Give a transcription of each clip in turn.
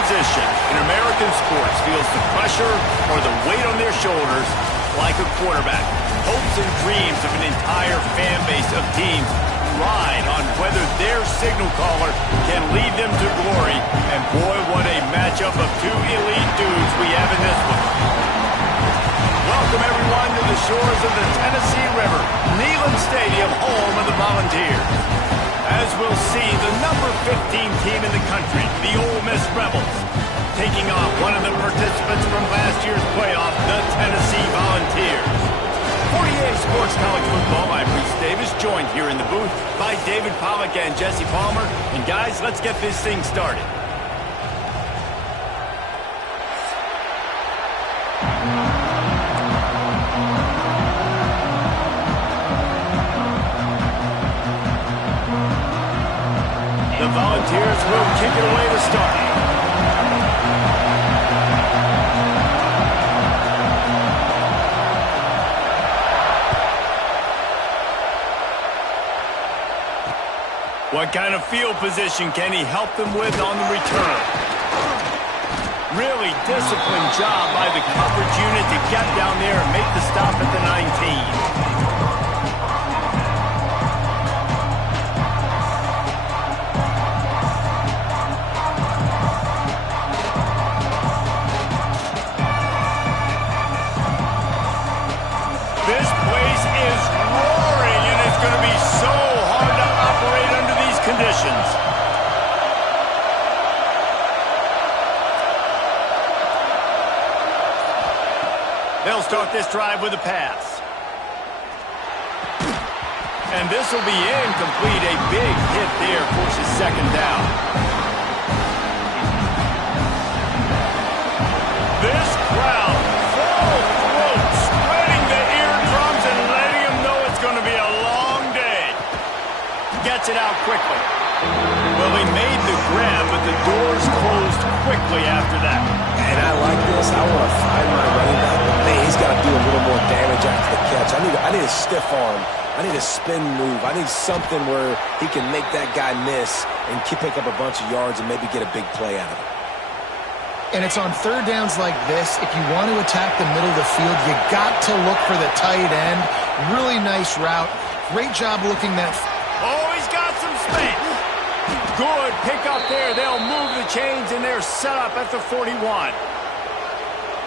position in American sports feels the pressure or the weight on their shoulders like a quarterback. Hopes and dreams of an entire fan base of teams ride on whether their signal caller can lead them to glory. And boy, what a matchup of two elite dudes we have in this one. Welcome, everyone, to the shores of the Tennessee River, Neyland Stadium, home of the Volunteers. As we'll see, the number 15 team in the country, the Ole Miss Rebels, taking on one of the participants from last year's playoff, the Tennessee Volunteers. 48 Sports College Football, I'm Reese Davis, joined here in the booth by David Pollack and Jesse Palmer. And guys, let's get this thing started. The Volunteers will kick it away to start. What kind of field position can he help them with on the return? Really disciplined job by the coverage unit to get down there and make the stop at the 19. This place is roaring, and it's going to be so hard to operate under these conditions. They'll start this drive with a pass. And this will be incomplete. A big hit there forces second down. This crowd, full throat, spreading the eardrums and letting them know it's going to be a long day. Gets it out quickly. Well, he made the grab, but the doors closed quickly after that. And I like this. I want to find my running back, but man, he's got to do a little more damage after the catch. I need a stiff arm. I need a spin move. I need something where he can make that guy miss and pick up a bunch of yards and maybe get a big play out of it. And it's on third downs like this. If you want to attack the middle of the field, you got to look for the tight end. Really nice route. Great job looking that. Oh, he's got some space. Good pick up there. They'll move the chains, and they're set up at the 41.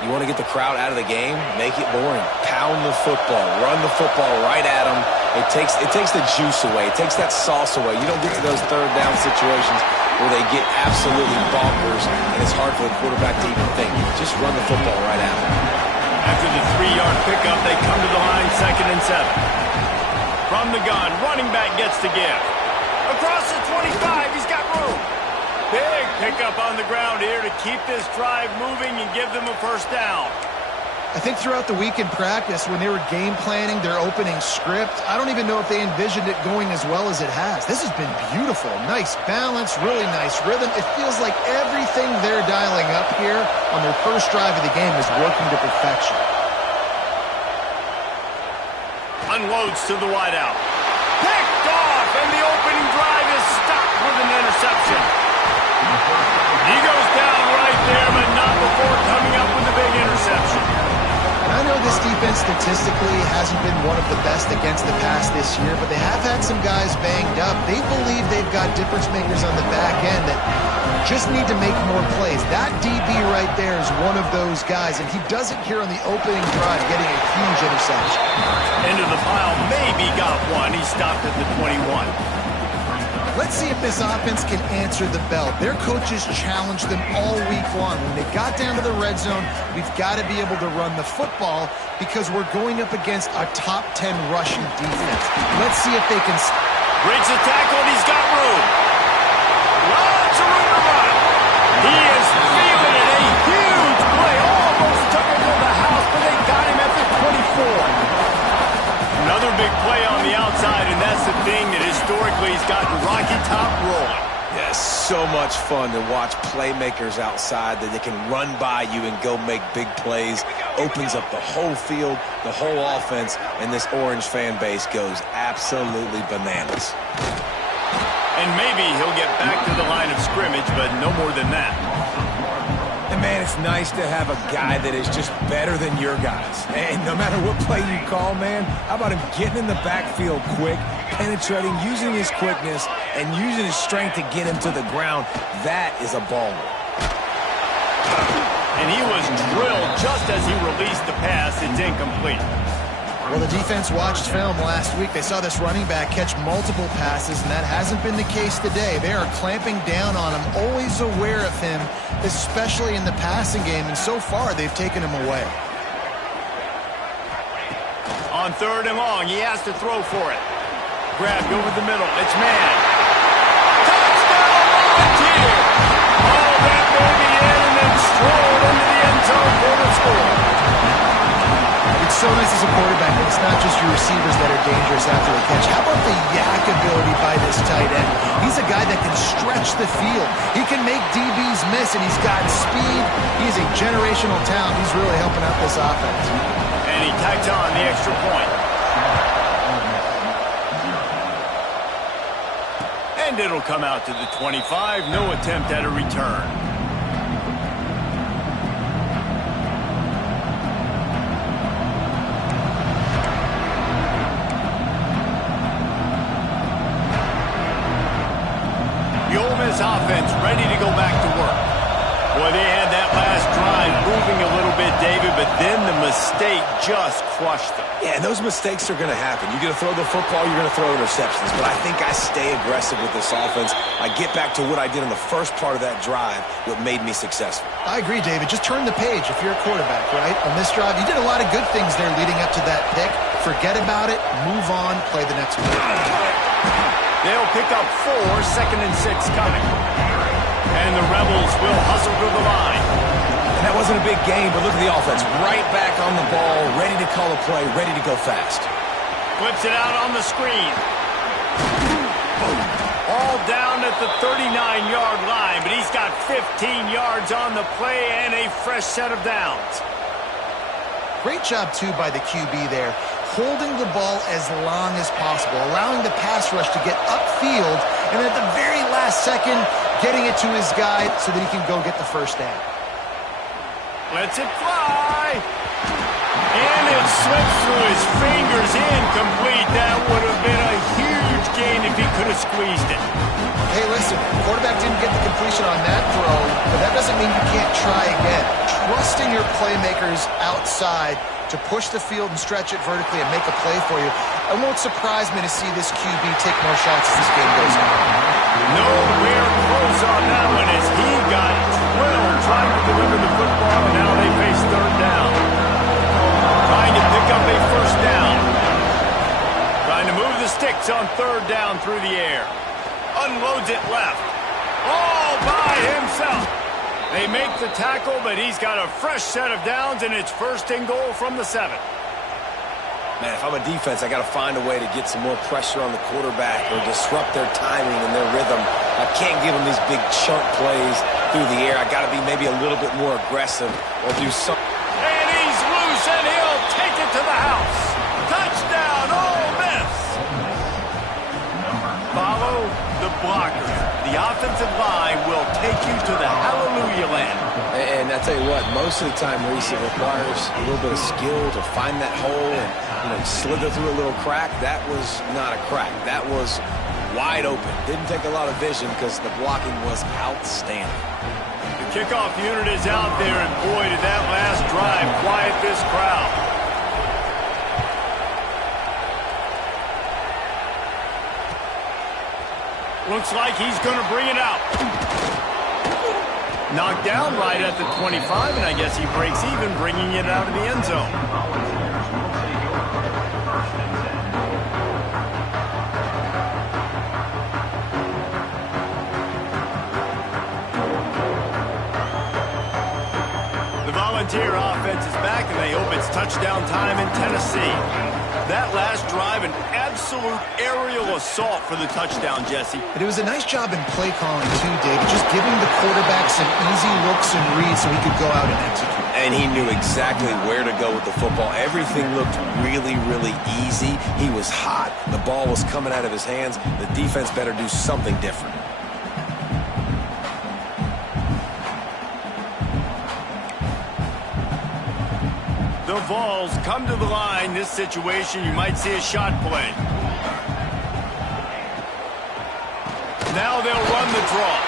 You want to get the crowd out of the game? Make it boring. Pound the football. Run the football right at them. It takes the juice away. It takes that sauce away. You don't get to those third down situations where they get absolutely bonkers, and it's hard for the quarterback to even think. Just run the football right at them. After the 3-yard pickup, they come to the line, 2nd and 7. From the gun, running back gets to give. Across the 25, he's got room. Big pickup on the ground here to keep this drive moving and give them a first down. I think throughout the week in practice, when they were game planning their opening script, I don't even know if they envisioned it going as well as it has. This has been beautiful. Nice balance, really nice rhythm. It feels like everything they're dialing up here on their first drive of the game is working to perfection. Unloads to the wideout. Picked off, and the opening drive is stopped with an interception. He goes down right there, but not before coming up with a big interception. I know this defense statistically hasn't been one of the best against the pass this year, but they have had some guys banged up. They believe they've got difference makers on the back end that just need to make more plays. That DB right there is one of those guys, and he does it here on the opening drive, getting a huge interception. Into the pile, maybe got one. He stopped at the 21. Let's see if this offense can answer the bell. Their coaches challenged them all week long. When they got down to the red zone, we've got to be able to run the football because we're going up against a top 10 rushing defense. Let's see if they can... Breaks the tackle, and he's got room. Lots of room to run. He is feeling it. A huge play. Almost took him to the house, but they got him at the 24. Another big play on the outside, and that's the thing that historically has gotten Rocky Top rolling. Yes, so much fun to watch playmakers outside that they can run by you and go make big plays. Opens up the whole field, the whole offense, and this Orange fan base goes absolutely bananas. And maybe he'll get back to the line of scrimmage, but no more than that. it's nice to have a guy that is just better than your guys. And no matter what play you call, man, how about him getting in the backfield quick, penetrating, using his quickness, and using his strength to get him to the ground? That is a baller. And he was drilled just as he released the pass. It's incomplete. Well, the defense watched film last week. They saw this running back catch multiple passes, and that hasn't been the case today. They are clamping down on him, always aware of him, especially in the passing game, and so far they've taken him away. On 3rd and long, he has to throw for it. Grabbed over the middle. It's man. Touchdown, Volunteer! Oh, that baby in and then strolled into the end zone for the score. It's so nice as a quarterback that it's not just your receivers that are dangerous after the catch. How about the yak ability by this tight end? He's a guy that can stretch the field. He can make DBs miss, and he's got speed. He's a generational talent. He's really helping out this offense. And he tacks on the extra point. And it'll come out to the 25. No attempt at a return. The Ole Miss offense ready to go back to work. Boy, they had that last drive moving a little bit, David, but then the mistake just crushed them. Yeah, and those mistakes are going to happen. You're going to throw the football, you're going to throw interceptions. But I think I stay aggressive with this offense. I get back to what I did in the first part of that drive, what made me successful. I agree, David. Just turn the page if you're a quarterback, right? On this drive, you did a lot of good things there leading up to that pick. Forget about it, move on, play the next one. They'll pick up 4, 2nd and 6 coming. And the Rebels will hustle to the line. And that wasn't a big game, but look at the offense. Right back on the ball, ready to call a play, ready to go fast. Flips it out on the screen. All down at the 39-yard line, but he's got 15 yards on the play and a fresh set of downs. Great job, too, by the QB there, holding the ball as long as possible, allowing the pass rush to get upfield, and at the very last second, getting it to his guy so that he can go get the first down. Lets it fly. And it slips through his fingers, incomplete. That would have been a huge gain if he could have squeezed it. Hey, listen, the quarterback didn't get the completion on that throw, but that doesn't mean you can't try again. Trusting your playmakers outside to push the field and stretch it vertically and make a play for you. It won't surprise me to see this QB take more shots as this game goes on. Nowhere close on that one as he got 12 trying to deliver the football, and now they face 3rd down. Trying to pick up a first down. Trying to move the sticks on 3rd down through the air. Unloads it left. All by himself. They make the tackle, but he's got a fresh set of downs, and it's 1st and goal from the 7. Man, if I'm a defense, I got to find a way to get some more pressure on the quarterback or disrupt their timing and their rhythm. I can't give them these big chunk plays through the air. I got to be maybe a little bit more aggressive or do something. And he's loose, and he'll take it to the house. Touchdown, Ole Miss. Follow the blockers. The offensive line will take you to the hallelujah land. And I tell you what, most of the time, Reese, it requires a little bit of skill to find that hole and slither through a little crack. That was not a crack. That was wide open. Didn't take a lot of vision because the blocking was outstanding. The kickoff unit is out there, and boy, did that last drive quiet this crowd. Looks like he's going to bring it out. Knocked down right at the 25, and I guess he breaks even, bringing it out of the end zone. The Volunteer offense is back, and they hope it's touchdown time in Tennessee. That last drive, an absolute aerial assault for the touchdown, Jesse. But it was a nice job in play calling, too, David. Just giving the quarterback some easy looks and reads so he could go out and execute. And he knew exactly where to go with the football. Everything looked really, really easy. He was hot. The ball was coming out of his hands. The defense better do something different. The Vols come to the line. This situation, you might see a shot play. Now they'll run the draw.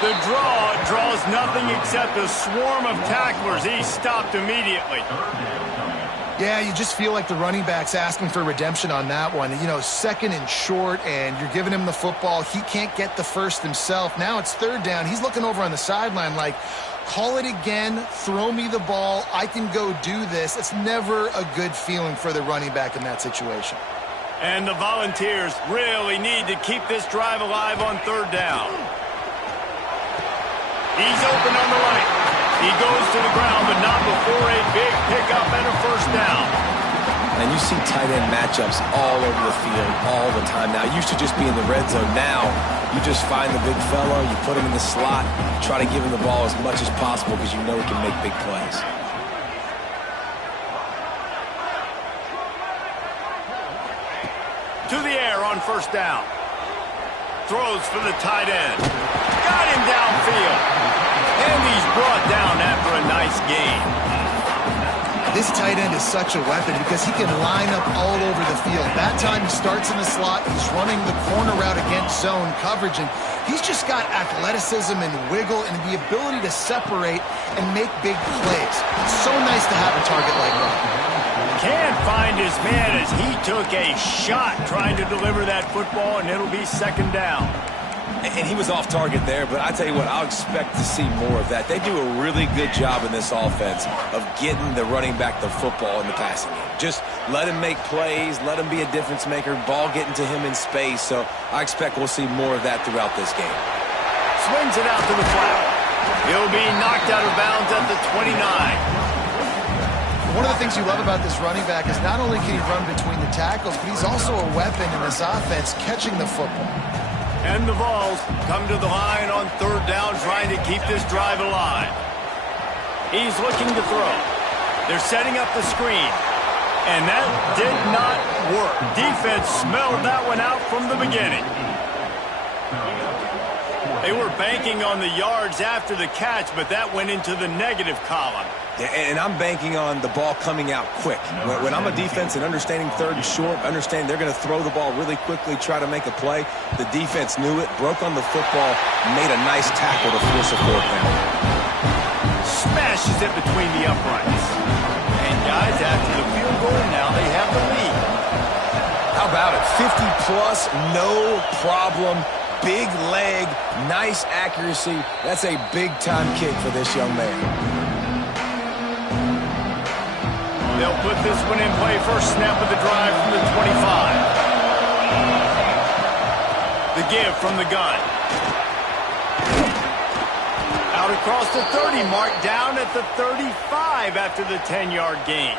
The draw draws nothing except a swarm of tacklers. He's stopped immediately. Yeah, you just feel like the running back's asking for redemption on that one. You know, second and short, and you're giving him the football. He can't get the first himself. Now it's third down. He's looking over on the sideline like, call it again, throw me the ball, I can go do this. It's never a good feeling for the running back in that situation. And the Volunteers really need to keep this drive alive on third down. He's open on the right. He goes to the ground, but not before a big pickup and a first down. And you see tight end matchups all over the field all the time now. It used to just be in the red zone. Now you just find the big fella, you put him in the slot, try to give him the ball as much as possible because you know he can make big plays. To the air on first down. Throws for the tight end. Got him downfield. And he's brought down after a nice gain. This tight end is such a weapon because he can line up all over the field. That time he starts in the slot. He's running the corner route against zone coverage. And he's just got athleticism and wiggle and the ability to separate and make big plays. It's so nice to have a target like that. Can't find his man as he took a shot trying to deliver that football, and it'll be second down. And he was off target there, but I tell you what, I'll expect to see more of that. They do a really good job in this offense of getting the running back the football in the passing game. Just let him make plays, let him be a difference maker, ball getting to him in space. So I expect we'll see more of that throughout this game. Swings it out to the flat. He'll be knocked out of bounds at the 29. One of the things you love about this running back is not only can he run between the tackles, but he's also a weapon in this offense catching the football. And the Vols come to the line on third down, trying to keep this drive alive. He's looking to throw. They're setting up the screen. And that did not work. Defense smelled that one out from the beginning. They were banking on the yards after the catch, but that went into the negative column. Yeah, and I'm banking on the ball coming out quick. When I'm a defense and understanding third and short, understand they're going to throw the ball really quickly, try to make a play. The defense knew it, broke on the football, made a nice tackle to force a fourth down. Smashes it between the uprights. And guys, after the field goal, now they have the lead. How about it? 50-plus, no problem. Big leg, nice accuracy. That's a big-time kick for this young man. They'll put this one in play. First snap of the drive from the 25. The give from the gun. Out across the 30 mark, down at the 35 after the 10-yard gain.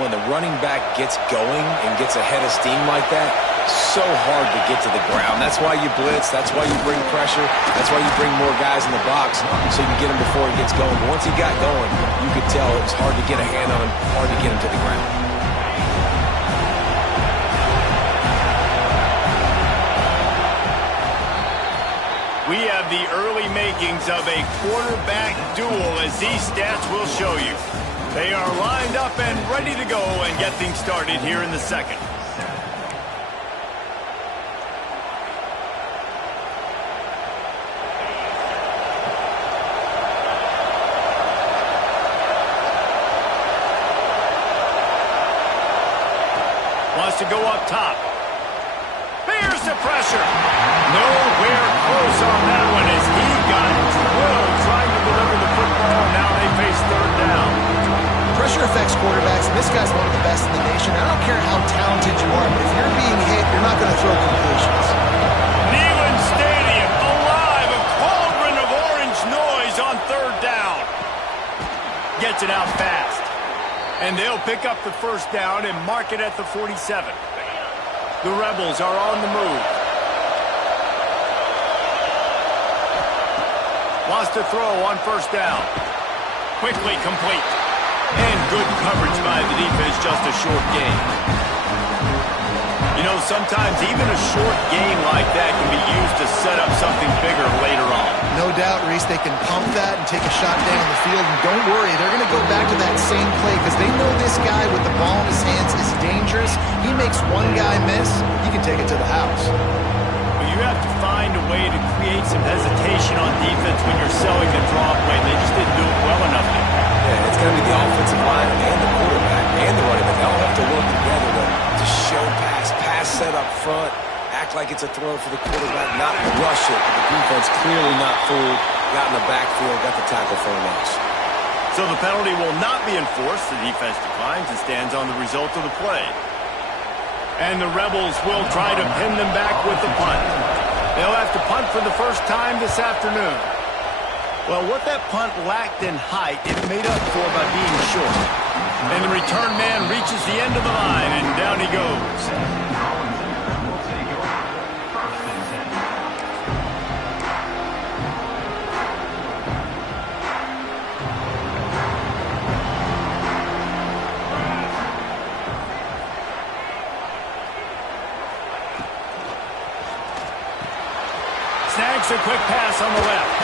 When the running back gets going and gets ahead of steam like that, so hard to get to the ground. That's why you blitz. That's why you bring pressure. That's why you bring more guys in the box so you can get him before he gets going. But once he got going, you could tell it was hard to get a hand on him, hard to get him to the ground. We have the early makings of a quarterback duel, as these stats will show you. They are lined up and ready to go and get things started here in the second. Wants to go up top. Here's the pressure. Nowhere close on that one as he got drilled trying to deliver the football. Now they face third down. Pressure affects quarterbacks, and this guy's one of the best in the nation. I don't care how talented you are, but if you're being hit, you're not going to throw completions. Neyland Stadium alive, a cauldron of orange noise on third down. Gets it out fast. And they'll pick up the first down and mark it at the 47. The Rebels are on the move. Wants to throw on first down. Quickly complete. And good coverage by the defense, just a short gain. You know, sometimes even a short game like that can be used to set up something bigger later on. No doubt, Reese, they can pump that and take a shot down the field. And don't worry, they're going to go back to that same play because they know this guy with the ball in his hands is dangerous. He makes one guy miss, he can take it to the house. But you have to find a way to create some hesitation on defense when you're selling the draw play. They just didn't do it well enough here. Yeah, it's going to be the offensive line and the quarterback and the running back. They all have to work together to show pass set up front, act like it's a throw for the quarterback, not rush it. The defense clearly not fooled, got in the backfield, got the tackle for a loss. So the penalty will not be enforced. The defense declines and stands on the result of the play. And the Rebels will try to pin them back with the punt. They'll have to punt for the first time this afternoon. Well, what that punt lacked in height, it made up for by being short. And the return man reaches the end of the line, and down he goes. Snags a quick pass on the left.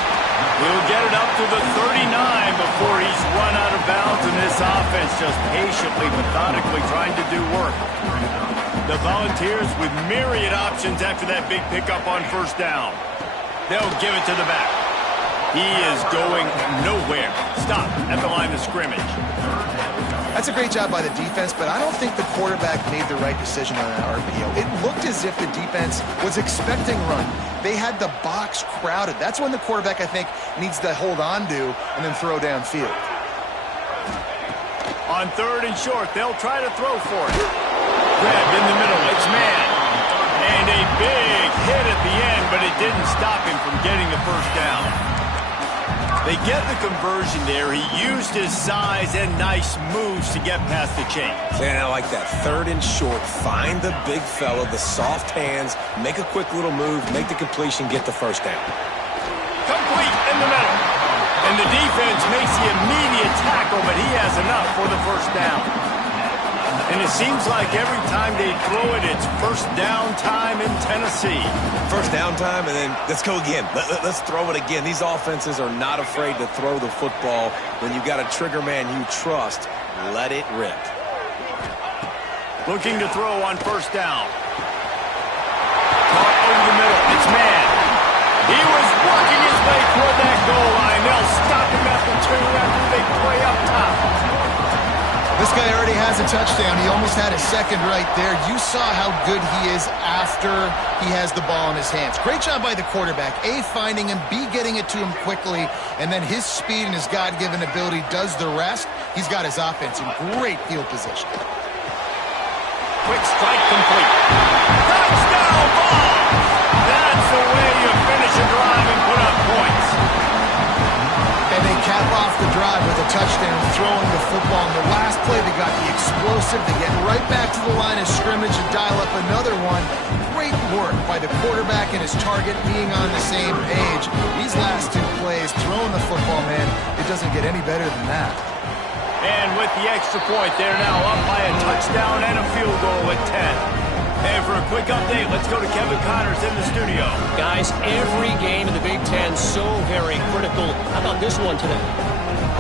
He'll get it up to the 39 before he's run out of bounds, and this offense just patiently, methodically trying to do work. The Volunteers with myriad options after that big pickup on first down. They'll give it to the back. He is going nowhere. Stop at the line of scrimmage. That's a great job by the defense, but I don't think the quarterback made the right decision on that RPO. It looked as if the defense was expecting run. They had the box crowded. That's when the quarterback, I think, needs to hold on to and then throw downfield. On third and short, they'll try to throw for it. Grab in the middle, it's man. And a big hit at the end, but it didn't stop him from getting the first down. They get the conversion there. He used his size and nice moves to get past the chain. And I like that. Third and short. Find the big fella, the soft hands, make a quick little move, make the completion, get the first down. Complete in the middle. And the defense makes the immediate tackle, but he has enough for the first down. And it seems like every time they throw it, it's first down time in Tennessee. First down time, and then let's go again. Let's throw it again. These offenses are not afraid to throw the football. When you've got a trigger man you trust, let it rip. Looking to throw on first down. Caught over the middle. It's man. He was working his way toward that goal line. They'll stop him at the 2 after they play up top. This guy already has a touchdown. He almost had a second right there. You saw how good he is after he has the ball in his hands. Great job by the quarterback. A, finding him, B, getting it to him quickly, and then his speed and his God-given ability does the rest. He's got his offense in great field position. Quick strike complete. Touchdown ball! That's the way you finish a drive and put up points. And they cap off the drive with a touchdown, throwing the football. In the last play, they got the explosive. They get right back to the line of scrimmage and dial up another one. Great work by the quarterback and his target being on the same page. These last two plays, throwing the football, man, it doesn't get any better than that. And with the extra point, they're now up by a touchdown and a field goal at 10. And for a quick update, let's go to Kevin Connors in the studio. Guys, every game in the Big Ten so very critical. How about this one today?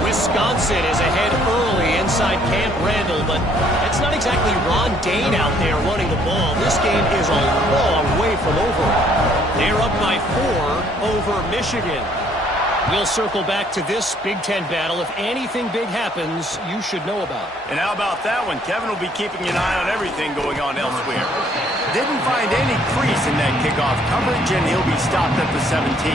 Wisconsin is ahead early inside Camp Randall, but it's not exactly Ron Dane out there running the ball. This game is a long way from over. They're up by 4 over Michigan. We'll circle back to this Big Ten battle. If anything big happens, you should know about. And how about that one? Kevin will be keeping an eye on everything going on elsewhere. Didn't find any crease in that kickoff coverage, and he'll be stopped at the 17.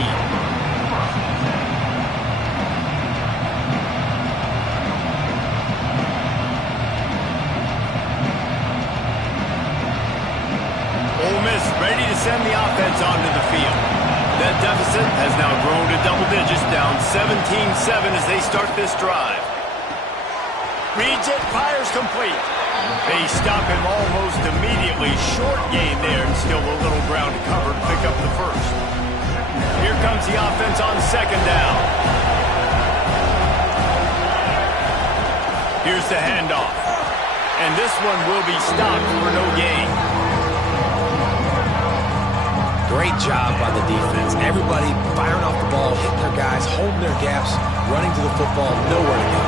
Ole Miss ready to send the offense onto the field. That deficit has now grown to double digits, down 17-7 as they start this drive. Reads it, fires complete. They stop him almost immediately. Short gain there, and still a little ground to cover to pick up the first. Here comes the offense on second down. Here's the handoff. And this one will be stopped for no gain. Great job by the defense. Everybody firing off the ball, hitting their guys, holding their gaps, running to the football, nowhere to go.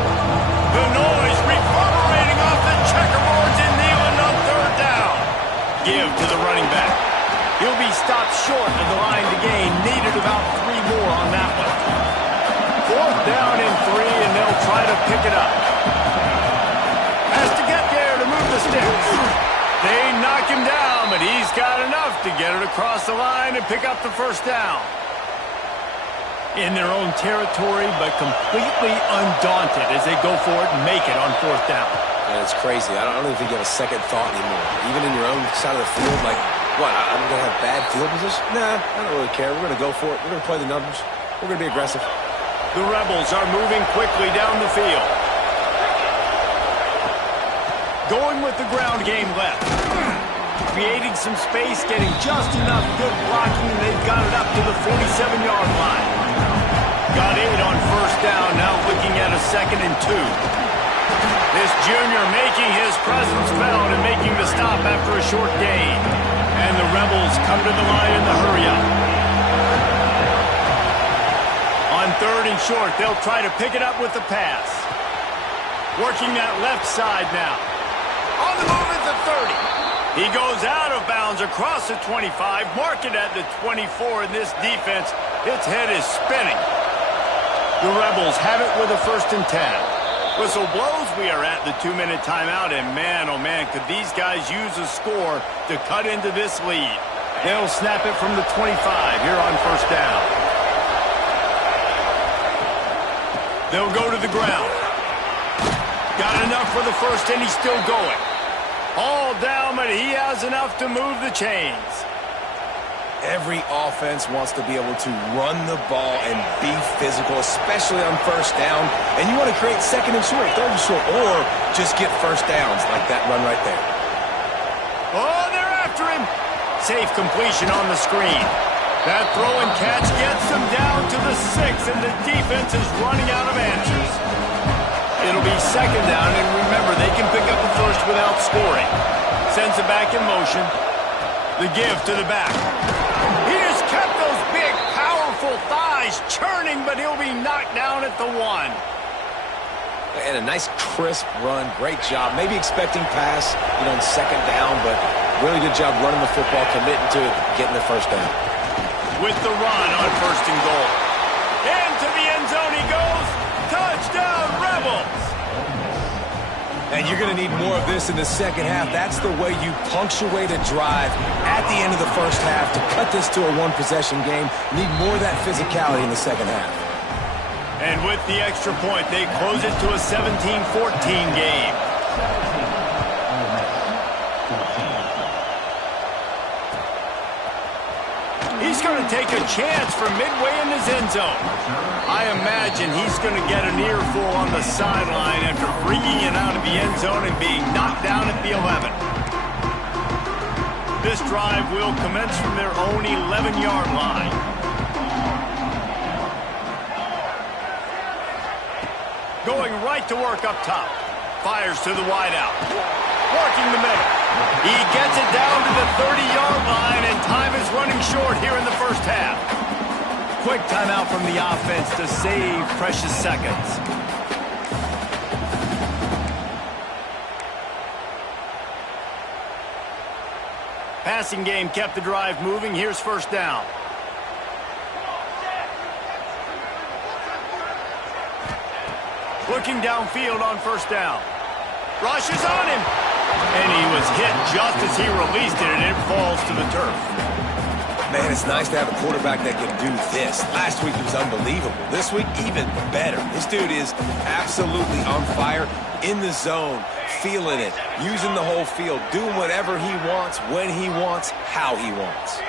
The noise reverberating off the checkerboards in Neyland on third down. Give to the running back. He'll be stopped short of the line to gain. Needed about 3 more on that one. Fourth down and 3, and they'll try to pick it up. Has to get there to move the sticks. They knock him down, but he's got enough to get it across the line and pick up the first down. In their own territory, but completely undaunted as they go for it and make it on fourth down. Man, it's crazy. I don't even think you have a second thought anymore. Even in your own side of the field, like, what, I'm going to have bad field position? Nah, I don't really care. We're going to go for it. We're going to play the numbers. We're going to be aggressive. The Rebels are moving quickly down the field. Going with the ground game left. Creating some space, getting just enough good blocking, and they've got it up to the 47-yard line. Got 8 on first down, now looking at a 2nd and 2. This junior making his presence felt and making the stop after a short gain. And the Rebels come to the line in the hurry-up. On 3rd and short, they'll try to pick it up with the pass. Working that left side now. On the move at the 30. He goes out of bounds across the 25, mark it at the 24, and this defense, its head is spinning. The Rebels have it with a 1st and 10. Whistle blows, we are at the 2-minute timeout, and man, oh man, could these guys use a score to cut into this lead. They'll snap it from the 25 here on first down. They'll go to the ground. Got enough for the first, and he's still going. All down, but he has enough to move the chains. Every offense wants to be able to run the ball and be physical, especially on first down. And you want to create 2nd and short, 3rd and short, or just get first downs like that run right there. Oh, they're after him. Safe completion on the screen. That throw and catch gets them down to the 6, and the defense is running out of answers. It'll be 2nd down, and remember, they can pick up the first without scoring. Sends it back in motion. The give to the back. He has kept those big, powerful thighs churning, but he'll be knocked down at the 1. And a nice, crisp run. Great job. Maybe expecting pass, on 2nd down, but really good job running the football, committing to it, getting the first down. With the run on 1st and goal. Into the end zone he goes. Touchdown, Rebels! And you're going to need more of this in the second half. That's the way you punctuate a drive at the end of the first half to cut this to a one-possession game. You need more of that physicality in the second half. And with the extra point, they close it to a 17-14 game. He's going to take a chance from midway in his end zone. I imagine he's going to get an earful on the sideline after bringing it out of the end zone and being knocked down at the 11. This drive will commence from their own 11-yard line. Going right to work up top. Fires to the wideout. Working the middle. He gets it down to the 30-yard line, and time is running short here in the first half. Quick timeout from the offense to save precious seconds. Passing game kept the drive moving. Here's first down. Looking downfield on first down. Rushes on him. And he was hit just as he released it, and it falls to the turf. Man, it's nice to have a quarterback that can do this. Last week he was unbelievable. This week, even better. This dude is absolutely on fire, in the zone, feeling it, using the whole field, doing whatever he wants, when he wants, how he wants.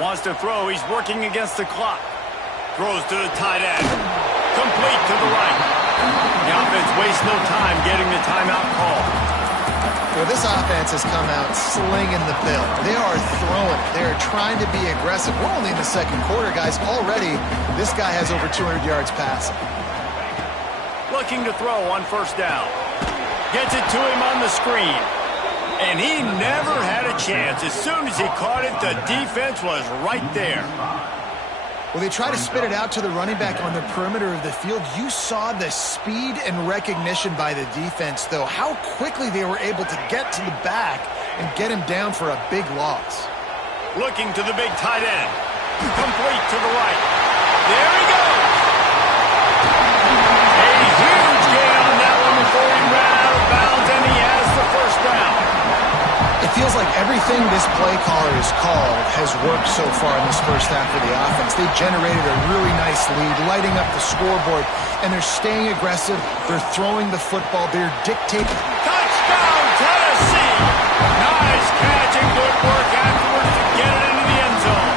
Wants to throw. He's working against the clock. Throws to the tight end. Complete to the right. The offense wastes no time getting the timeout call. Well, this offense has come out slinging the bill. They are throwing. They are trying to be aggressive. We're only in the second quarter, guys. Already, this guy has over 200 yards passing. Looking to throw on first down. Gets it to him on the screen. And he never had a chance. As soon as he caught it, the defense was right there. Well, they try to spit it out to the running back on the perimeter of the field. You saw the speed and recognition by the defense, though. How quickly they were able to get to the back and get him down for a big loss. Looking to the big tight end. Complete to the right. There he goes. A huge gain on that one before he ran out of bounds, and he has the first down. It feels like everything this play caller has called has worked so far in this first half of the offense. They generated a really nice lead, lighting up the scoreboard, and they're staying aggressive. They're throwing the football. They're dictating. Touchdown, Tennessee! Nice catch and good work afterwards to get it into the end zone.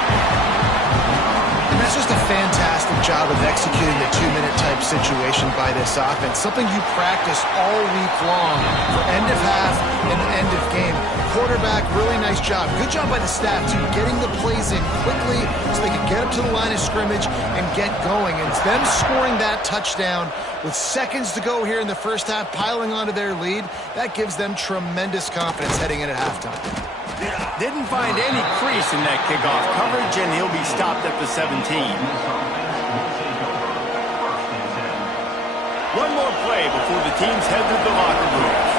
And that's just a fantastic job of executing the two-minute type situation by this offense. Something you practice all week long for end of half and end of game. Quarterback, really nice job. Good job by the staff, too, getting the plays in quickly so they could get up to the line of scrimmage and get going. And it's them scoring that touchdown with seconds to go here in the first half, piling onto their lead. That gives them tremendous confidence heading in at halftime. Didn't find any crease in that kickoff coverage, and he'll be stopped at the 17. One more play before the teams head to the locker rooms.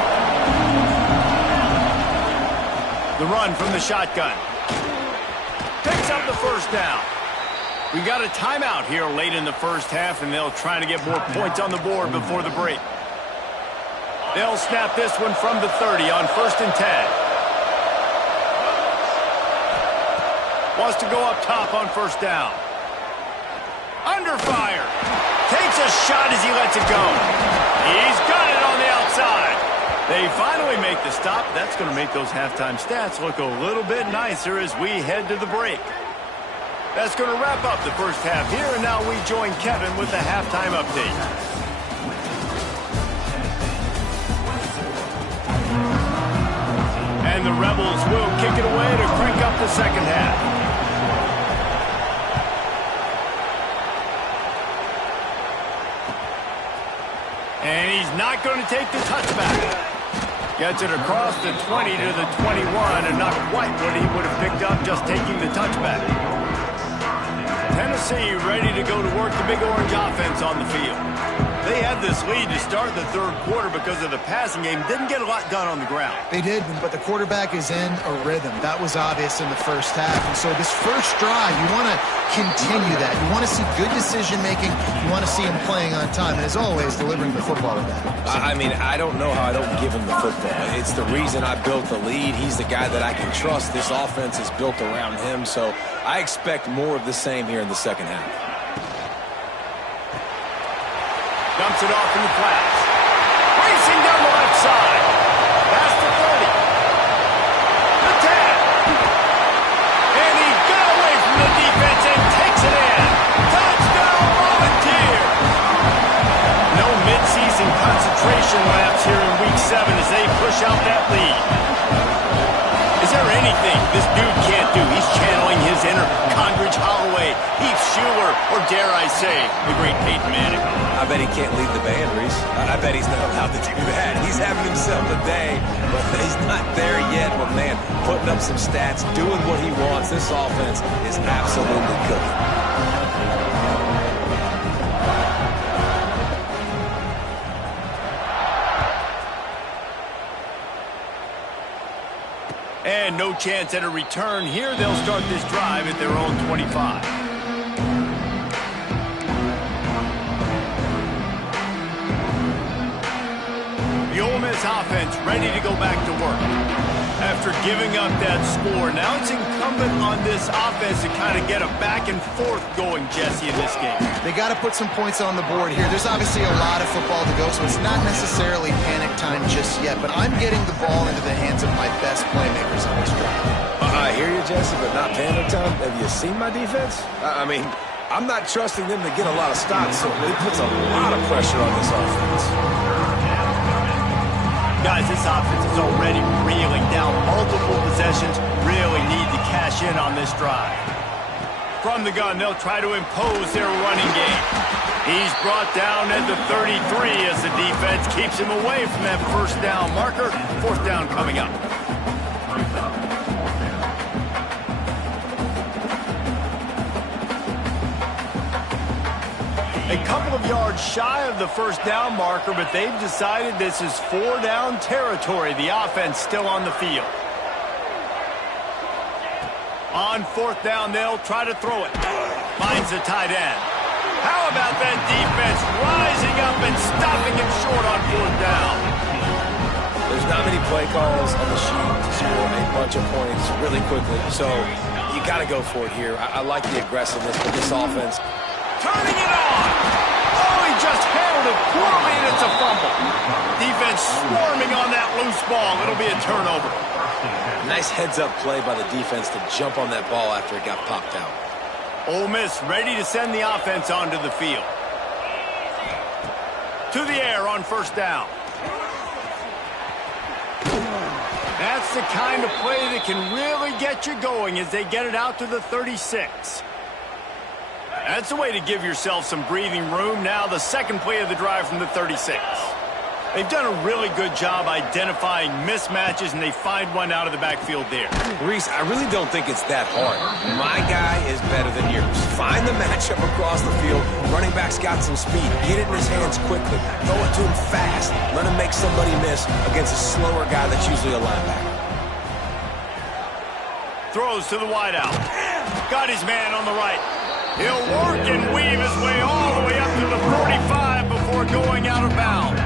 The run from the shotgun. Picks up the first down. We got a timeout here late in the first half, and they'll try to get more points on the board before the break. They'll snap this one from the 30 on 1st and 10. Wants to go up top on first down. Under fire. Takes a shot as he lets it go. He's got it on the outside. They finally make the stop. That's going to make those halftime stats look a little bit nicer as we head to the break. That's going to wrap up the first half here, and now we join Kevin with the halftime update. And the Rebels will kick it away to crank up the second half. And he's not going to take the touchback. Gets it across the 20 to the 21, and not quite what he would have picked up just taking the touchback. Tennessee ready to go to work the Big Orange offense on the field. They had this lead to start the third quarter because of the passing game. Didn't get a lot done on the ground. They did, but the quarterback is in a rhythm. That was obvious in the first half. And so this first drive, you want to continue that. You want to see good decision-making. You want to see him playing on time. And as always, delivering the football to that. I mean, I don't know how I don't give him the football. It's the reason I built the lead. He's the guy that I can trust. This offense is built around him. So I expect more of the same here in the second half. Dumps it off in the flats. Racing down the left side. Past the 30. The 10. And he got away from the defense and takes it in. Touchdown, Volunteer. No midseason concentration laps here in Week 7 as they push out that lead. Is there anything this dude can't do? He's channeling his inner Condridge Holloway, Heath Schuler, or dare I say, the great Peyton Manning. I bet he can't lead the band, Reese. I bet he's not allowed to do that. He's having himself a day, but he's not there yet. But, man, putting up some stats, doing what he wants. This offense is absolutely cooking. And no chance at a return here. They'll start this drive at their own 25. The Ole Miss offense ready to go back to work. After giving up that score, now it's incumbent on this offense to kind of get a back and forth going, Jesse, in this game. They got to put some points on the board here. There's obviously a lot of football to go, so it's not necessarily panic time just yet, but I'm getting the ball into the hands of my best playmakers on this drive. I hear you, Jesse, but not panic time. Have you seen my defense? I mean, I'm not trusting them to get a lot of stops, so it puts a lot of pressure on this offense. Guys, this offense is already reeling down multiple possessions. Really need to cash in on this drive. From the gun, they'll try to impose their running game. He's brought down at the 33 as the defense keeps him away from that first down marker. Fourth down coming up. A couple of yards shy of the first down marker, but they've decided this is 4-down territory. The offense still on the field. On 4th down, they'll try to throw it. Finds the tight end. How about that defense rising up and stopping him short on 4th down? There's not many play calls on the sheet to score a bunch of points really quickly, so you got to go for it here. I like the aggressiveness with this offense. Turning it on! Oh, he just handled it poorly, and it's a fumble. Defense swarming on that loose ball. It'll be a turnover. Nice heads-up play by the defense to jump on that ball after it got popped out. Ole Miss ready to send the offense onto the field. To the air on 1st down. That's the kind of play that can really get you going as they get it out to the 36. That's a way to give yourself some breathing room. Now the second play of the drive from the 36. They've done a really good job identifying mismatches, and they find one out of the backfield there. Reese, I really don't think it's that hard. My guy is better than yours. Find the matchup across the field. Running back's got some speed. Get it in his hands quickly. Throw it to him fast. Let him make somebody miss against a slower guy that's usually a linebacker. Throws to the wideout. Got his man on the right. He'll work and weave his way all the way up to the 45 before going out of bounds.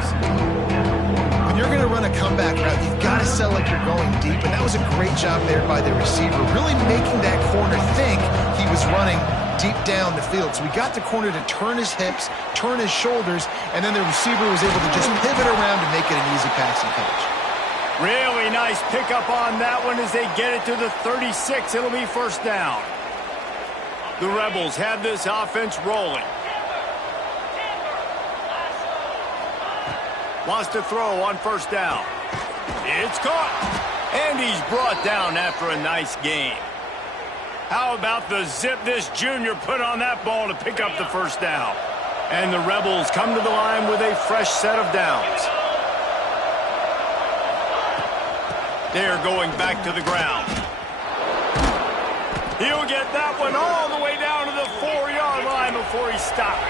When you're going to run a comeback route, you've got to sell like you're going deep, and that was a great job there by the receiver, really making that corner think he was running deep down the field. So we got the corner to turn his hips, turn his shoulders, and then the receiver was able to just pivot around to make it an easy passing catch. Really nice pickup on that one as they get it to the 36. It'll be 1st down. The Rebels have this offense rolling. Wants to throw on 1st down. It's caught. And he's brought down after a nice gain. How about the zip this junior put on that ball to pick up the 1st down? And the Rebels come to the line with a fresh set of downs. They're going back to the ground. He'll get that one all the way down to the 4-yard line before he stopped.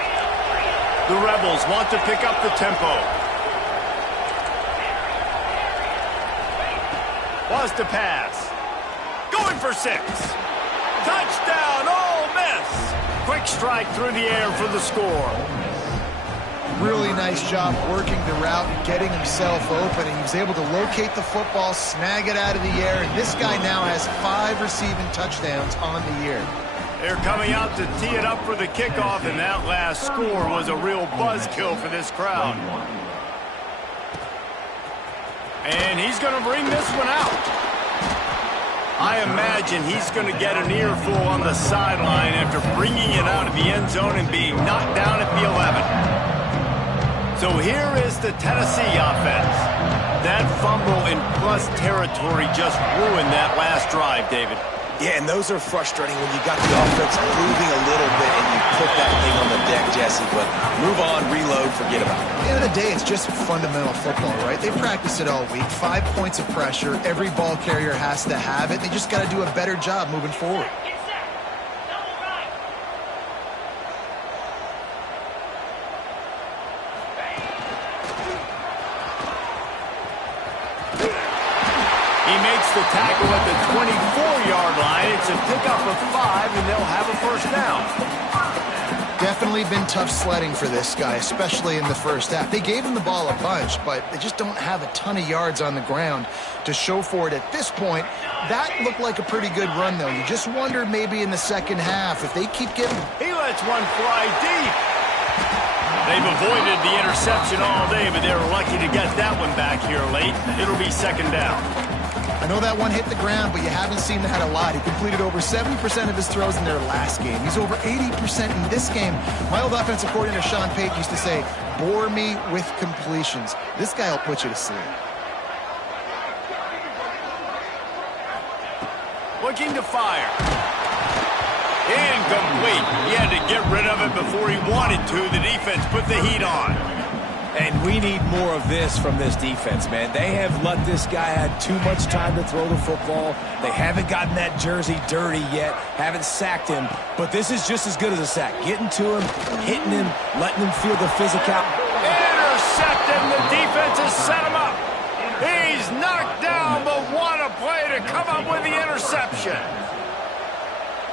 The Rebels want to pick up the tempo. Wants to pass. Going for 6. Touchdown, Ole Miss. Quick strike through the air for the score. Really nice job working the route and getting himself open, and he was able to locate the football, snag it out of the air, and this guy now has 5 receiving touchdowns on the year. They're coming out to tee it up for the kickoff, and that last score was a real buzzkill for this crowd. And he's going to bring this one out. I imagine he's going to get an earful on the sideline after bringing it out of the end zone and being knocked down at the 11. So here is the Tennessee offense. That fumble in plus territory just ruined that last drive, David. Yeah, and those are frustrating when you got the offense moving a little bit and you put that thing on the deck, Jesse. But move on, reload, forget about it. At the end of the day, it's just fundamental football, right? They practiced it all week. 5 points of pressure. Every ball carrier has to have it. They just got to do a better job moving forward. He makes the tackle at the 24-yard line. It's a pickup of 5, and they'll have a 1st down. Definitely been tough sledding for this guy, especially in the first half. They gave him the ball a bunch, but they just don't have a ton of yards on the ground to show for it at this point. That looked like a pretty good run, though. You just wonder maybe in the second half if they keep giving. He lets one fly deep. They've avoided the interception all day, but they're lucky to get that one back here late. It'll be 2nd down. I know that one hit the ground, but you haven't seen that a lot. He completed over 70% of his throws in their last game. He's over 80% in this game. My old offensive coordinator, Sean Payton, used to say, bore me with completions. This guy will put you to sleep. Looking to fire. Incomplete. He had to get rid of it before he wanted to. The defense put the heat on. And we need more of this from this defense, man. They have let this guy have too much time to throw the football. They haven't gotten that jersey dirty yet, haven't sacked him. But this is just as good as a sack. Getting to him, hitting him, letting him feel the physical. Intercepted, and the defense has set him up. He's knocked down, but what a play to come up with the interception.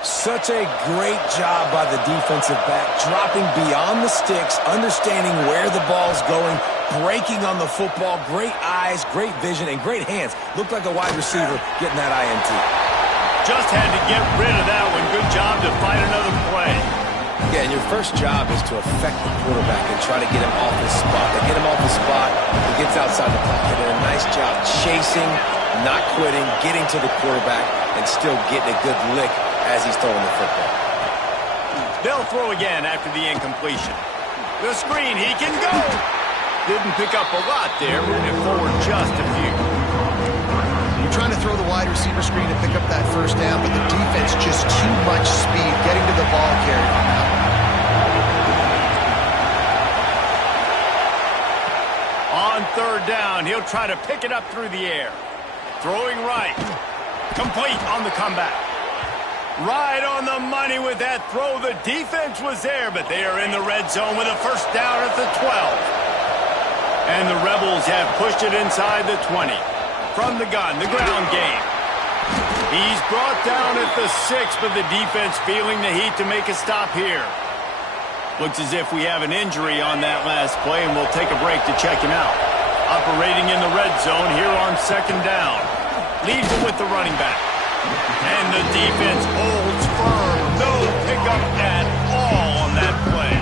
Such a great job by the defensive back, dropping beyond the sticks, understanding where the ball's going, breaking on the football. Great eyes, great vision, and great hands. Looked like a wide receiver getting that INT. Just had to get rid of that one. Good job to find another play. Yeah, and your first job is to affect the quarterback and try to get him off his spot. They get him off his spot, he gets outside the pocket, and a nice job chasing, not quitting, getting to the quarterback, and still getting a good lick as he's throwing the football. They'll throw again after the incompletion. The screen, he can go. Didn't pick up a lot there, moving forward just a few. You're trying to throw the wide receiver screen to pick up that first down, but the defense just too much speed getting to the ball carrier on that one. On third down, he'll try to pick it up through the air. Throwing right. Complete on the comeback. Right on the money with that throw. The defense was there, but they are in the red zone with a first down at the 12. And the Rebels have pushed it inside the 20. From the gun, the ground game. He's brought down at the 6, but the defense feeling the heat to make a stop here. Looks as if we have an injury on that last play, and we'll take a break to check him out. Operating in the red zone here on second down. Leads it with the running back. And the defense holds firm. No pickup at all on that play.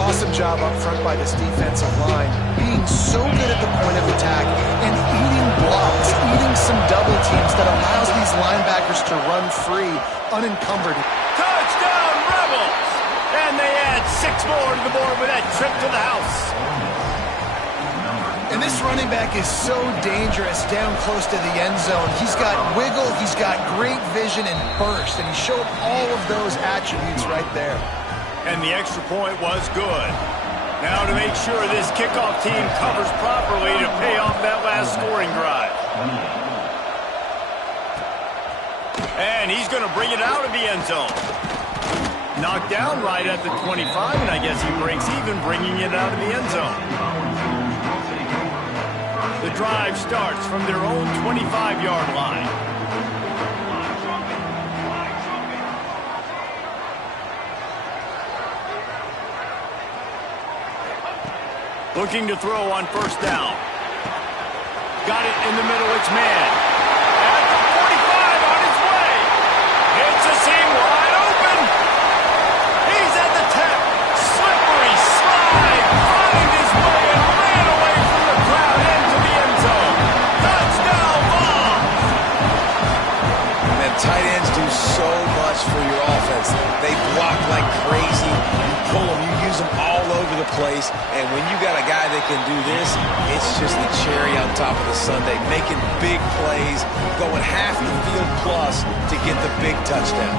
Awesome job up front by this defensive line. Being so good at the point of attack and eating blocks, eating some double teams that allows these linebackers to run free, unencumbered. Touchdown, Rebels! And they add 6 more to the board with that trip to the house. And this running back is so dangerous down close to the end zone. He's got wiggle, he's got great vision and burst, and he showed all of those attributes right there. And the extra point was good. Now to make sure this kickoff team covers properly to pay off that last scoring drive. And he's going to bring it out of the end zone. Knocked down right at the 25, and I guess he breaks even bringing it out of the end zone. The drive starts from their own 25-yard line. Looking to throw on first down. Got it in the middle, it's man. At the 45 on his way. It's a seam wide open. He's at the 10. Slippery slide. Find his way and ran away from the crowd into the end zone. Touchdown ball. And tight ends do so much for your offense. They block like crazy. You pull them, you use them all over the place. And when you got a guy that can do this, it's just the cherry on top of the sundae. Making big plays, going half the field plus to get the big touchdown.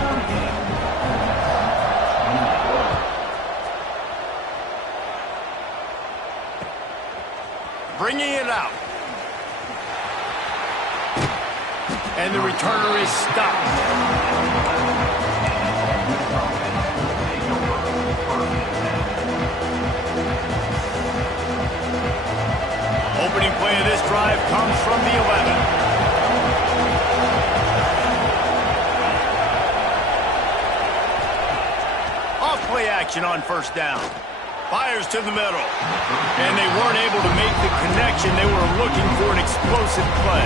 Bringing it out. And the returner is stopped. Opening play of this drive comes from the 11. Off play action on first down. Fires to the middle. And they weren't able to make the connection. They were looking for an explosive play.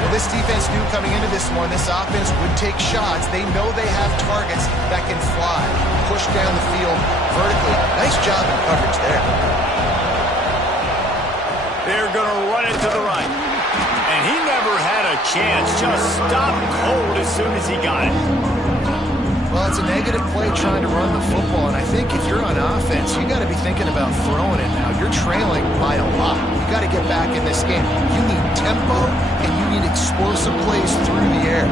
Well, this defense knew coming into this one, this offense would take shots. They know they have targets that can fly, push down the field vertically. Nice job in coverage there. They're going to run it to the right. And he never had a chance. Just stopped cold as soon as he got it. Well, it's a negative play trying to run the football, and I think if you're on offense, you got to be thinking about throwing it now. You're trailing by a lot. You got to get back in this game. You need tempo, and you need explosive plays through the air.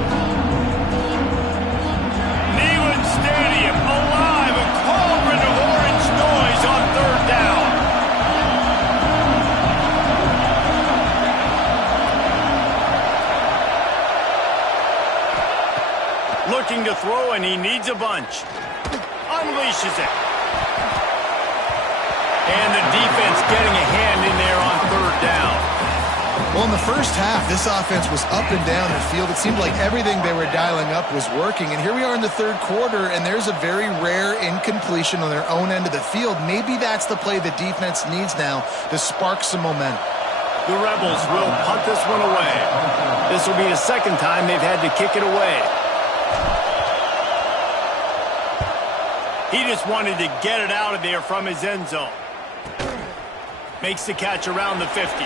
Neyland Stadium alive, a cauldron of orange noise on third down. bunch. Unleashes it. And the defense getting a hand in there on third down. Well, in the first half, this offense was up and down the field. It seemed like everything they were dialing up was working. And here we are in the third quarter, and there's a very rare incompletion on their own end of the field. Maybe that's the play the defense needs now to spark some momentum. The Rebels will punt this one away. This will be the second time they've had to kick it away. He just wanted to get it out of there from his end zone. Makes the catch around the 50.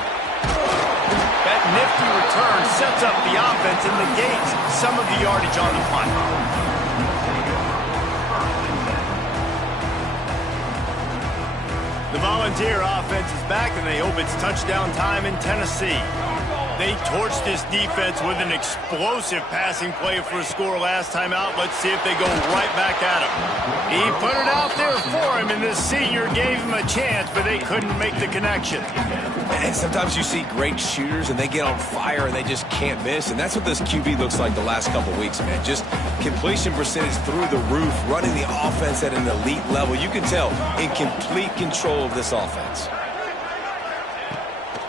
That nifty return sets up the offense and negates some of the yardage on the punt. The Volunteer offense is back, and they hope it's touchdown time in Tennessee. They torched this defense with an explosive passing play for a score last time out. Let's see if they go right back at him. He put it out there for him, and the senior gave him a chance, but they couldn't make the connection. And sometimes you see great shooters, and they get on fire, and they just can't miss. And that's what this QB looks like the last couple weeks, man. Just completion percentage through the roof, running the offense at an elite level. You can tell in complete control of this offense.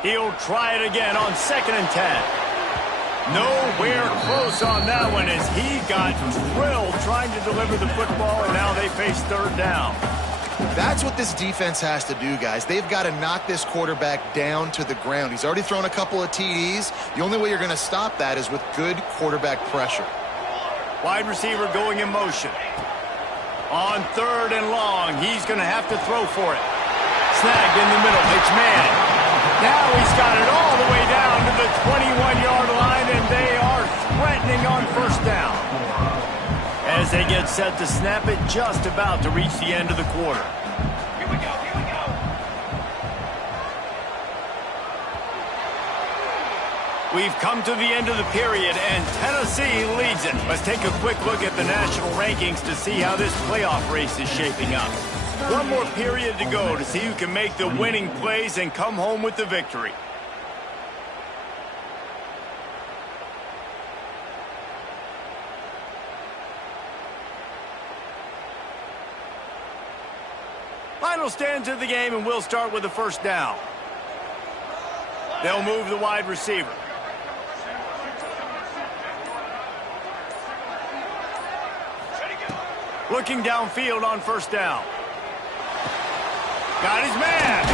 He'll try it again on 2nd and 10. Nowhere close on that one as he got drilled trying to deliver the football, and now they face third down. That's what this defense has to do, guys. They've got to knock this quarterback down to the ground. He's already thrown a couple of TDs. The only way you're going to stop that is with good quarterback pressure. Wide receiver going in motion. On 3rd and long, he's going to have to throw for it. Snagged in the middle. It's man. Now he's got it all the way down to the 21-yard line, and they are threatening on first down. As they get set to snap it, just about to reach the end of the quarter. Here we go, here we go. We've come to the end of the period, and Tennessee leads it. Let's take a quick look at the national rankings to see how this playoff race is shaping up. One more period to go to see who can make the winning plays and come home with the victory. Final stanza of the game, and we'll start with the first down. They'll move the wide receiver. Looking downfield on first down. Got his man.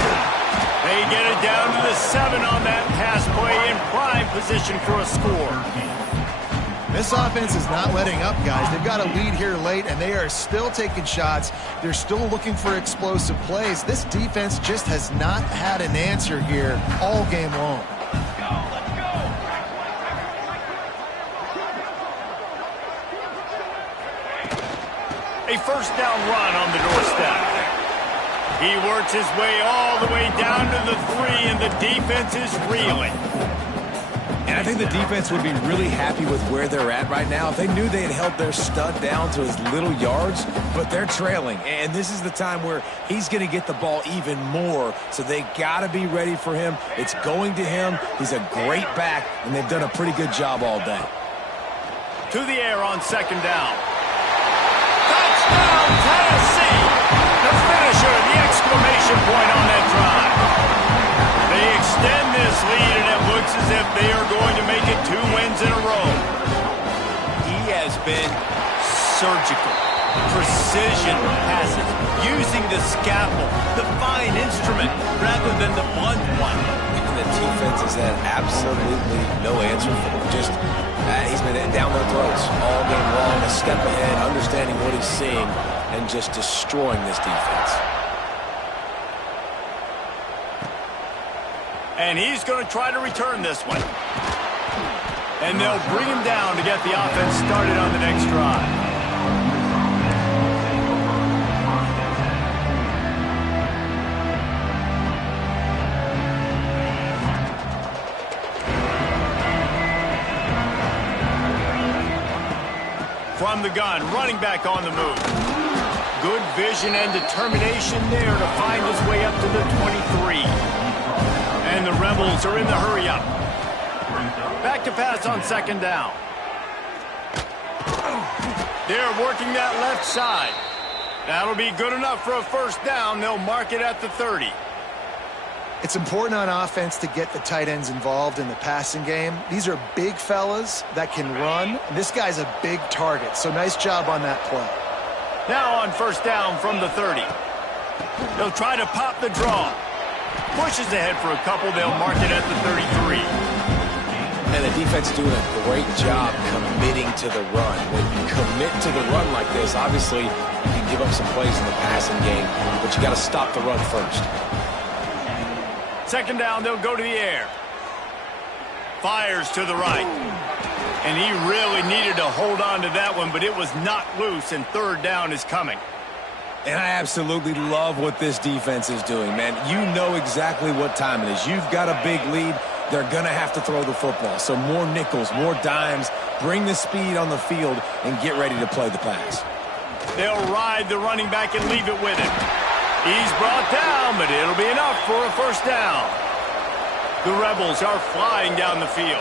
They get it down to the 7 on that pass play in prime position for a score. This offense is not letting up, guys. They've got a lead here late, and they are still taking shots. They're still looking for explosive plays. This defense just has not had an answer here all game long. A first down run on the doorstep. He works his way all the way down to the 3, and the defense is reeling. And I think the defense would be really happy with where they're at right now if they knew they had held their stud down to his little yards, but they're trailing. And this is the time where he's going to get the ball even more, so they got to be ready for him. It's going to him. He's a great back, and they've done a pretty good job all day. To the air on 2nd down. Touchdown, Tennessee! The finisher, the exclamation point on that drive. They extend this lead, and it looks as if they are going to make it 2 wins in a row. He has been surgical. Precision passes, using the scalpel, the fine instrument, rather than the blunt one. And the defense has had absolutely no answer for him. Just he's been down their throats all game long, a step ahead, understanding what he's seeing, and just destroying this defense. And he's going to try to return this one. And they'll bring him down to get the offense started on the next drive. From the gun, running back on the move. Good vision and determination there to find his way up to the 23. And the Rebels are in the hurry-up. Back to pass on 2nd down. They're working that left side. That'll be good enough for a first down. They'll mark it at the 30. It's important on offense to get the tight ends involved in the passing game. These are big fellas that can run. And this guy's a big target, so nice job on that play. Now on first down from the 30. They'll try to pop the draw. Pushes ahead for a couple. They'll mark it at the 33. And the defense is doing a great job committing to the run. When you commit to the run like this, obviously you can give up some plays in the passing game, but you got to stop the run first. Second down, they'll go to the air. Fires to the right. And he really needed to hold on to that one, but it was knocked loose, and third down is coming. And I absolutely love what this defense is doing, man. You know exactly what time it is. You've got a big lead. They're going to have to throw the football. So more nickels, more dimes, bring the speed on the field, and get ready to play the pass. They'll ride the running back and leave it with him. He's brought down, but it'll be enough for a first down. The Rebels are flying down the field.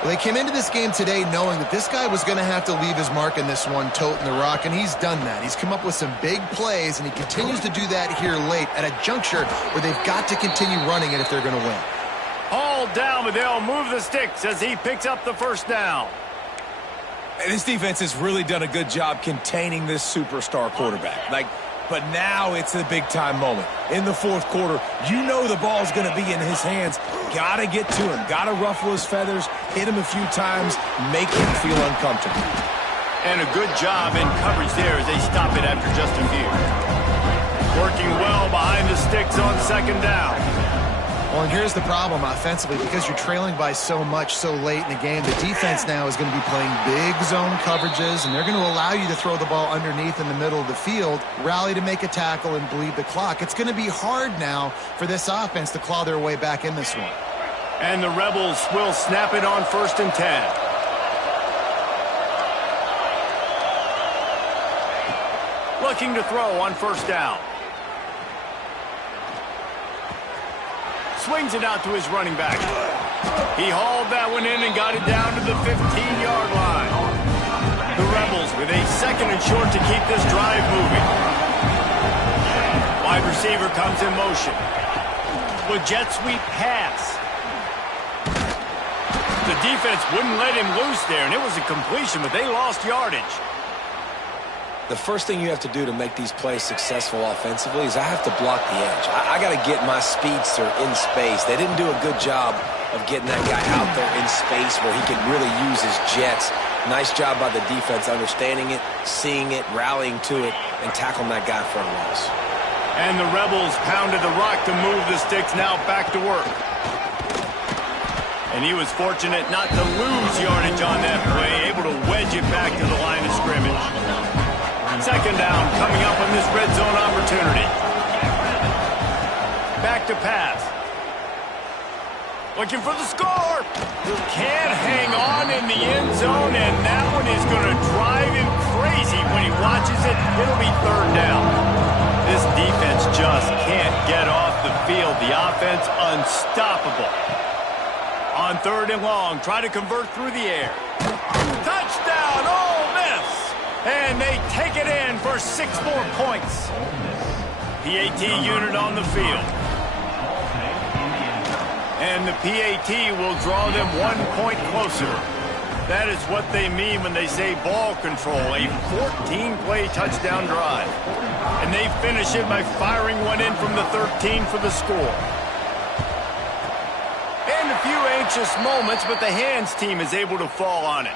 Well, they came into this game today knowing that this guy was going to have to leave his mark in this one, toting the rock, and he's done that. He's come up with some big plays, and he continues to do that here late at a juncture where they've got to continue running it if they're going to win. All down, but they'll move the sticks as he picks up the first down. And this defense has really done a good job containing this superstar quarterback. But now it's a big-time moment. In the fourth quarter, you know the ball's going to be in his hands. Got to get to him. Got to ruffle his feathers, hit him a few times, make him feel uncomfortable. And a good job in coverage there as they stop it after just a few. Working well behind the sticks on second down. Well, and here's the problem offensively. Because you're trailing by so much so late in the game, the defense now is going to be playing big zone coverages, and they're going to allow you to throw the ball underneath in the middle of the field, rally to make a tackle, and bleed the clock. It's going to be hard now for this offense to claw their way back in this one. And the Rebels will snap it on 1st and 10. Looking to throw on first down. Swings it out to his running back. He hauled that one in and got it down to the 15-yard line. The Rebels with a second and short to keep this drive moving. Wide receiver comes in motion. With jet sweep pass. The defense wouldn't let him loose there, and it was a completion, but they lost yardage. The first thing you have to do to make these plays successful offensively is I have to block the edge. I got to get my speedster in space. They didn't do a good job of getting that guy out there in space where he could really use his jets. Nice job by the defense understanding it, seeing it, rallying to it, and tackling that guy for a loss. And the Rebels pounded the rock to move the sticks, now back to work. And he was fortunate not to lose yardage on that play, able to wedge it back to the line of scrimmage. Second down coming up on this red zone opportunity. Back to pass. Looking for the score. Can't hang on in the end zone, and that one is going to drive him crazy when he watches it. It'll be third down. This defense just can't get off the field. The offense unstoppable. On third and long, try to convert through the air. Touchdown, Ole Miss! And they take it in for 6 more points. PAT unit on the field. And the PAT will draw them 1 point closer. That is what they mean when they say ball control, a 14-play touchdown drive. And they finish it by firing one in from the 13 for the score. And a few anxious moments, but the hands team is able to fall on it.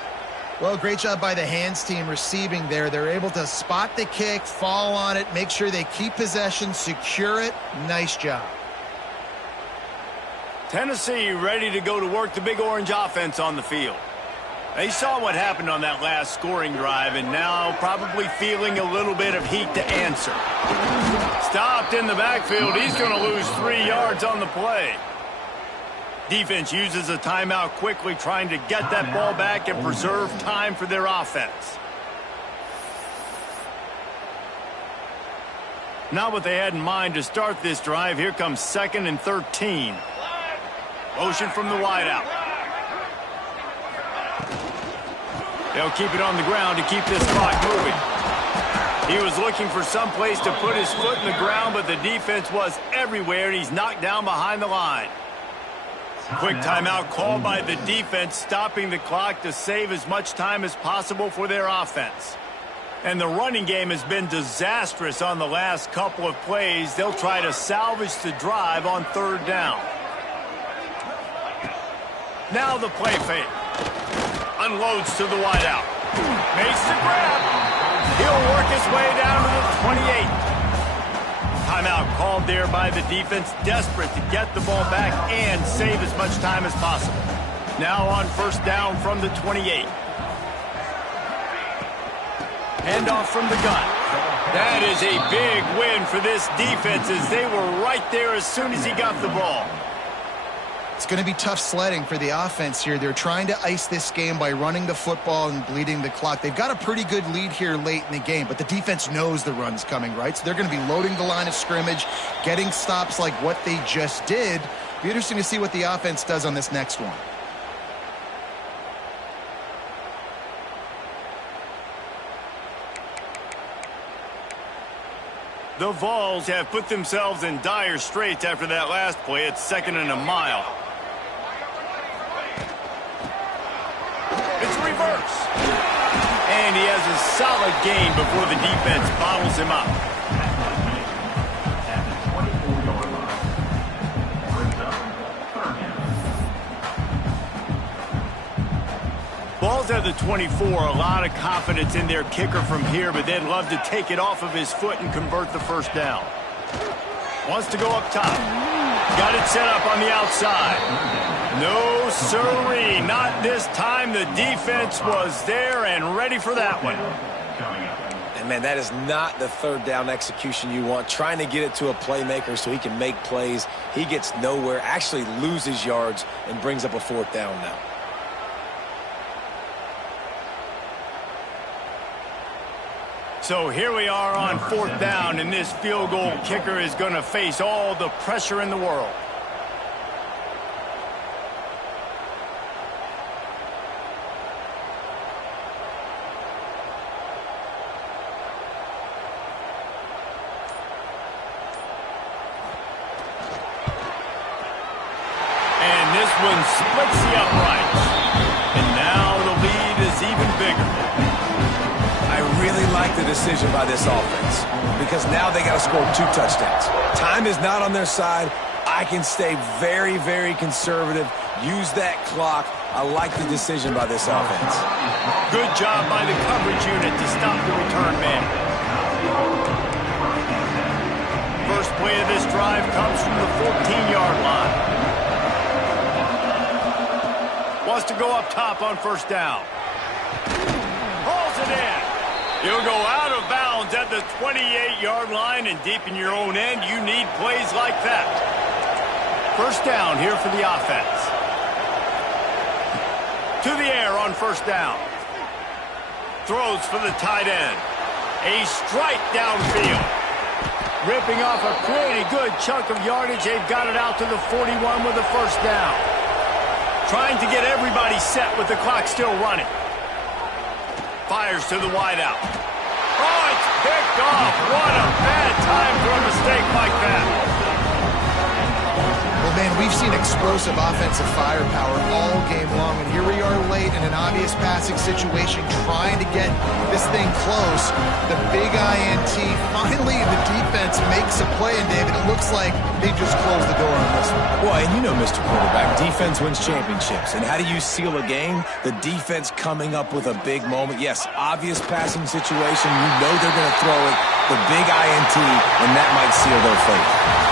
Well, great job by the hands team receiving there. They're able to spot the kick, fall on it, make sure they keep possession, secure it. Nice job. Tennessee ready to go to work the Big Orange offense on the field. They saw what happened on that last scoring drive and now probably feeling a little bit of heat to answer. Stopped in the backfield. He's going to lose 3 yards on the play. Defense uses a timeout quickly, trying to get that ball back and preserve time for their offense. Not what they had in mind to start this drive. Here comes 2nd and 13. Motion from the wideout. They'll keep it on the ground to keep this clock moving. He was looking for some place to put his foot in the ground, but the defense was everywhere, and he's knocked down behind the line. Quick timeout called by the defense, stopping the clock to save as much time as possible for their offense. And the running game has been disastrous on the last couple of plays. They'll try to salvage the drive on third down. Now the play fake. Unloads to the wideout. Makes the grab. He'll work his way down to the 28. Timeout called there by the defense, desperate to get the ball back and save as much time as possible. Now on first down from the 28. Handoff from the gun. That is a big win for this defense as they were right there as soon as he got the ball. It's going to be tough sledding for the offense here. They're trying to ice this game by running the football and bleeding the clock. They've got a pretty good lead here late in the game, but the defense knows the run's coming, right? So they're going to be loading the line of scrimmage, getting stops like what they just did. Be interesting to see what the offense does on this next one. The Vols have put themselves in dire straits after that last play. It's 2nd and a mile. It's reverse. And he has a solid gain before the defense bottles him up. Ball's at the 24. A lot of confidence in their kicker from here, but they'd love to take it off of his foot and convert the first down. Wants to go up top. Got it set up on the outside. No siree, not this time. The defense was there and ready for that one. And, man, that is not the third down execution you want. Trying to get it to a playmaker so he can make plays. He gets nowhere, actually loses yards, and brings up a fourth down now. So here we are on fourth down, and this field goal kicker is going to face all the pressure in the world. And this one splits the uprights. And now the lead is even bigger. I really like the decision by this offense because now they got to score 2 touchdowns. Time is not on their side. I can stay very, very conservative. Use that clock. I like the decision by this offense. Good job by the coverage unit to stop the return man. First play of this drive comes from the 14-yard line. Wants to go up top on first down. Hauls it in. You'll go out of bounds at the 28-yard line, and deep in your own end, you need plays like that. First down here for the offense. To the air on first down. Throws for the tight end. A strike downfield. Ripping off a pretty good chunk of yardage. They've got it out to the 41 with the first down. Trying to get everybody set with the clock still running. Fires to the wideout. Oh, it's picked off. What a bad time for a mistake like that. Well, man, we've seen explosive offensive firepower all game long, and here we are late in an obvious passing situation trying to get this thing close. The big INT, finally the defense makes a play, and David, it looks like they just closed the door on this one. Well, and you know, Mr. Quarterback, defense wins championships. And how do you seal a game? The defense coming up with a big moment. Yes, obvious passing situation. You know they're going to throw it. The big INT, and that might seal their fate.